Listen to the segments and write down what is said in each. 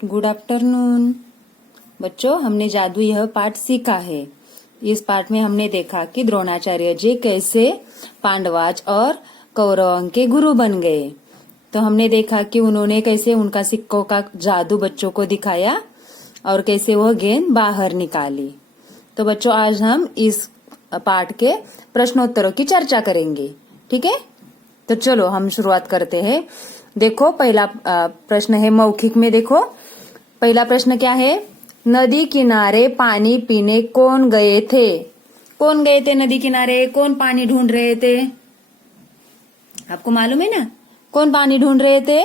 Good afternoon बच्चों, हमने जादू यह पाठ सीखा है। इस पाठ में हमने देखा कि द्रोणाचार्य जी कैसे पांडवाज और कौरवों के गुरु बन गए। तो हमने देखा कि उन्होंने कैसे उनका सिक्कों का जादू बच्चों को दिखाया और कैसे वह गेंद बाहर निकाली। तो बच्चों, आज हम इस पाठ के प्रश्नोत्तरों की चर्चा करेंगे। ठीक है, तो चलो हम शुरुआत करते हैं। देखो, पहला प्रश्न है मौखिक में। देखो, पहला प्रश्न क्या है? नदी किनारे पानी पीने कौन गए थे? कौन गए थे नदी किनारे? कौन पानी ढूंढ रहे थे? आपको मालूम है ना, कौन पानी ढूंढ रहे थे?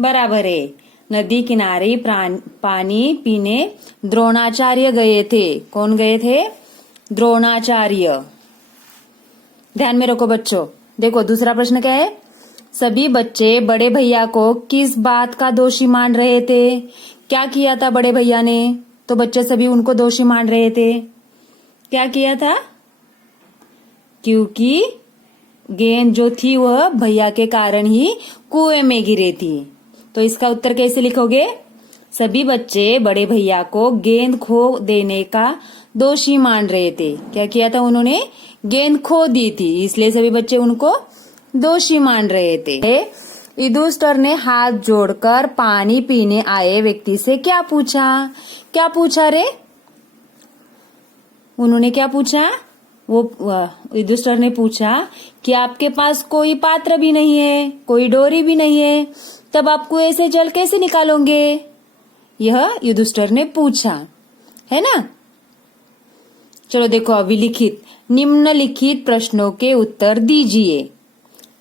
बराबर है, नदी किनारे पानी पीने द्रोणाचार्य गए थे। कौन गए थे? द्रोणाचार्य। ध्यान में रखो बच्चों। देखो, दूसरा प्रश्न क्या है? सभी बच्चे बड़े भैया को किस बात का दोषी मान रहे थे? क्या किया था बड़े भैया ने? तो बच्चे सभी उनको दोषी मान रहे थे। क्या किया था? क्योंकि गेंद जो थी वह भैया के कारण ही कुएं में गिरी थी। तो इसका उत्तर कैसे लिखोगे? सभी बच्चे बड़े भैया को गेंद खो देने का दोषी मान रहे थे। क्या किया था उन्होंने? गेंद खो दी थी, इसलिए सभी बच्चे उनको दोषी मान रहे थे। युधिष्ठिर ने हाथ जोड़कर पानी पीने आए व्यक्ति से क्या पूछा? क्या पूछा रे? उन्होंने क्या पूछा? वो युधिष्ठिर ने पूछा कि आपके पास कोई पात्र भी नहीं है, कोई डोरी भी नहीं है, तब आप कुएं से जल कैसे निकालोगे? यह युधिष्ठिर ने पूछा, है ना। चलो देखो, अभी लिखित निम्नलिखित प्रश्नों के उत्तर दीजिए।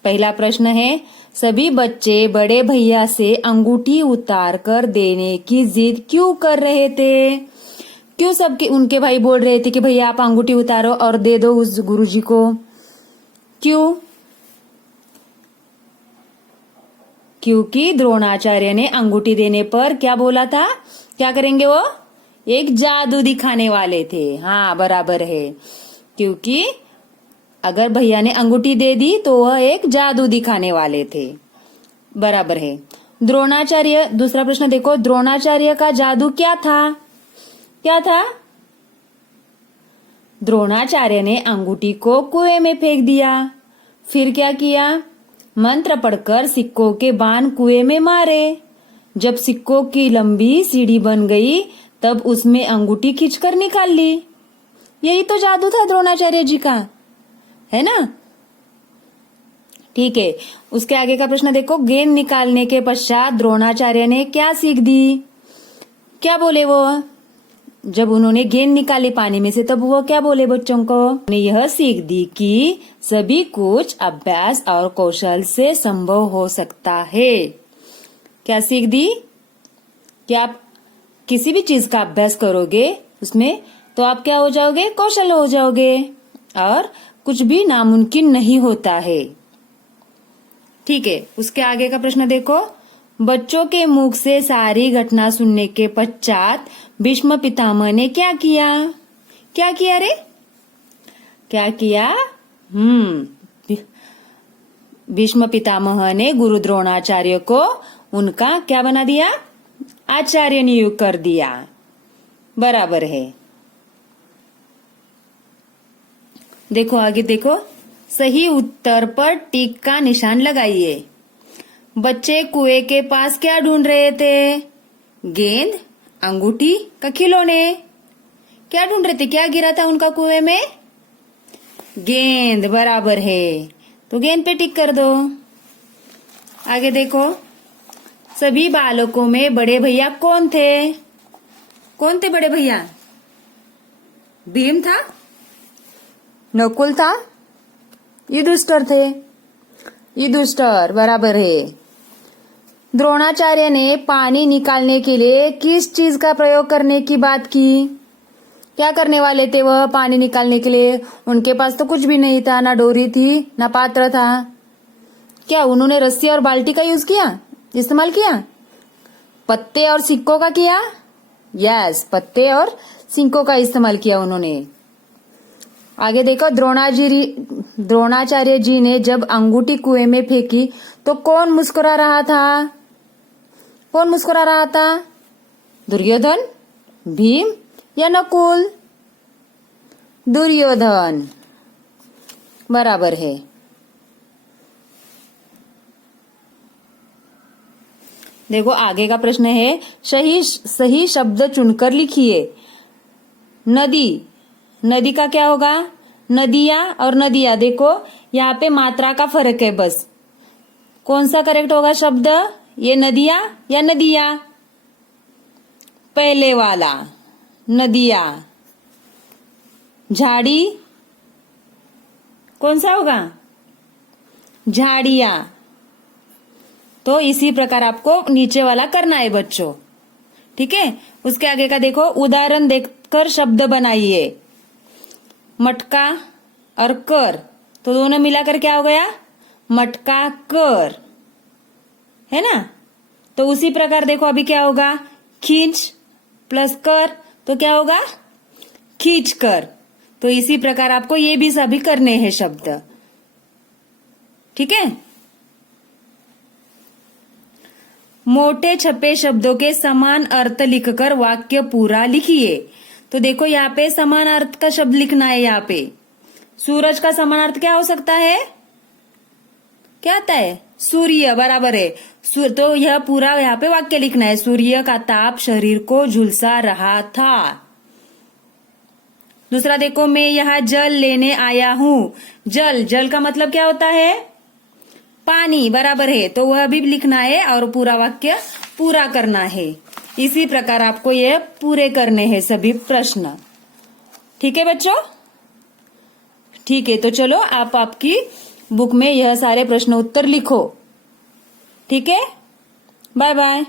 पहला प्रश्न है, सभी बच्चे बड़े भैया से अंगूठी उतार कर देने की जिद क्यों कर रहे थे? क्यों सबके उनके भाई बोल रहे थे कि भैया आप अंगूठी उतारो और दे दो उस गुरुजी को? क्यों? क्योंकि द्रोणाचार्य ने अंगूठी देने पर क्या बोला था? क्या करेंगे वो? एक जादू दिखाने वाले थे। हाँ, बराबर है, क्योंकि अगर भैया ने अंगूठी दे दी तो वह एक जादू दिखाने वाले थे। बराबर है। द्रोणाचार्य, दूसरा प्रश्न देखो, द्रोणाचार्य का जादू क्या था? क्या था? द्रोणाचार्य ने अंगूठी को कुएं में फेंक दिया। फिर क्या किया? मंत्र पढ़कर सिक्कों के बाण कुएं में मारे। जब सिक्कों की लंबी सीढ़ी बन गई तब उसमें अंगूठी खींचकर निकाल ली। यही तो जादू था द्रोणाचार्य जी का, है ना। ठीक है, उसके आगे का प्रश्न देखो, गेंद निकालने के पश्चात द्रोणाचार्य ने क्या सीख दी? क्या बोले वो? जब उन्होंने गेंद निकाली पानी में से तब वो क्या बोले बच्चों को? उन्होंने यह सीख दी कि सभी कुछ अभ्यास और कौशल से संभव हो सकता है। क्या सीख दी? कि आप किसी भी चीज का अभ्यास करोगे उसमें तो आप क्या हो जाओगे? कौशल हो जाओगे और कुछ भी नामुमकिन नहीं होता है। ठीक है, उसके आगे का प्रश्न देखो, बच्चों के मुख से सारी घटना सुनने के पश्चात भीष्म पितामह ने क्या किया? क्या किया रे? क्या किया? भीष्म पितामह ने गुरु द्रोणाचार्य को उनका क्या बना दिया? आचार्य नियुक्त कर दिया। बराबर है। देखो आगे देखो, सही उत्तर पर टिक का निशान लगाइए। बच्चे कुएं के पास क्या ढूंढ रहे थे? गेंद, अंगूठी का खिलौने? क्या ढूंढ रहे थे? क्या गिरा था उनका कुएं में? गेंद। बराबर है, तो गेंद पे टिक कर दो। आगे देखो, सभी बालकों में बड़े भैया कौन थे? कौन थे बड़े भैया? भीम था, नकुल था, युधिष्ठिर थे। युधिष्ठिर। बराबर है। द्रोणाचार्य ने पानी निकालने के लिए किस चीज का प्रयोग करने की बात की? क्या करने वाले थे वह पानी निकालने के लिए? उनके पास तो कुछ भी नहीं था, ना डोरी थी ना पात्र था। क्या उन्होंने रस्सी और बाल्टी का यूज किया, इस्तेमाल किया? पत्ते और सिक्कों का किया? यस, पत्ते और सिक्कों का इस्तेमाल किया उन्होंने। आगे देखो, द्रोणाचार्य जी ने जब अंगूठी कुएं में फेंकी तो कौन मुस्कुरा रहा था? कौन मुस्कुरा रहा था? दुर्योधन, भीम या नकुल? दुर्योधन बराबर है। देखो आगे का प्रश्न है, सही शब्द चुनकर लिखिए। नदी, नदी का क्या होगा? नदियां और नदियां। देखो यहाँ पे मात्रा का फर्क है बस। कौन सा करेक्ट होगा शब्द? ये नदियां या नदियां? पहले वाला, नदियां। झाड़ी, कौन सा होगा? झाड़ियां। तो इसी प्रकार आपको नीचे वाला करना है बच्चों, ठीक है। उसके आगे का देखो, उदाहरण देखकर शब्द बनाइए। मटका और कर, तो दोनों मिलाकर क्या हो गया? मटका कर, है ना। तो उसी प्रकार देखो अभी क्या होगा? खींच प्लस कर, तो क्या होगा? खींच कर। तो इसी प्रकार आपको ये भी सभी करने हैं शब्द, ठीक है। मोटे छपे शब्दों के समान अर्थ लिखकर वाक्य पूरा लिखिए। तो देखो यहाँ पे समान अर्थ का शब्द लिखना है। यहाँ पे सूरज का समान अर्थ क्या हो सकता है? क्या आता है? सूर्य, बराबर है। तो यह पूरा यहाँ पे वाक्य लिखना है। सूर्य का ताप शरीर को झुलसा रहा था। दूसरा देखो, मैं यहाँ जल लेने आया हूँ। जल, जल का मतलब क्या होता है? पानी, बराबर है। तो वह भी लिखना है और पूरा वाक्य पूरा करना है। इसी प्रकार आपको ये पूरे करने हैं सभी प्रश्न, ठीक है बच्चों। ठीक है, तो चलो आप आपकी बुक में यह सारे प्रश्न उत्तर लिखो, ठीक है। Bye bye.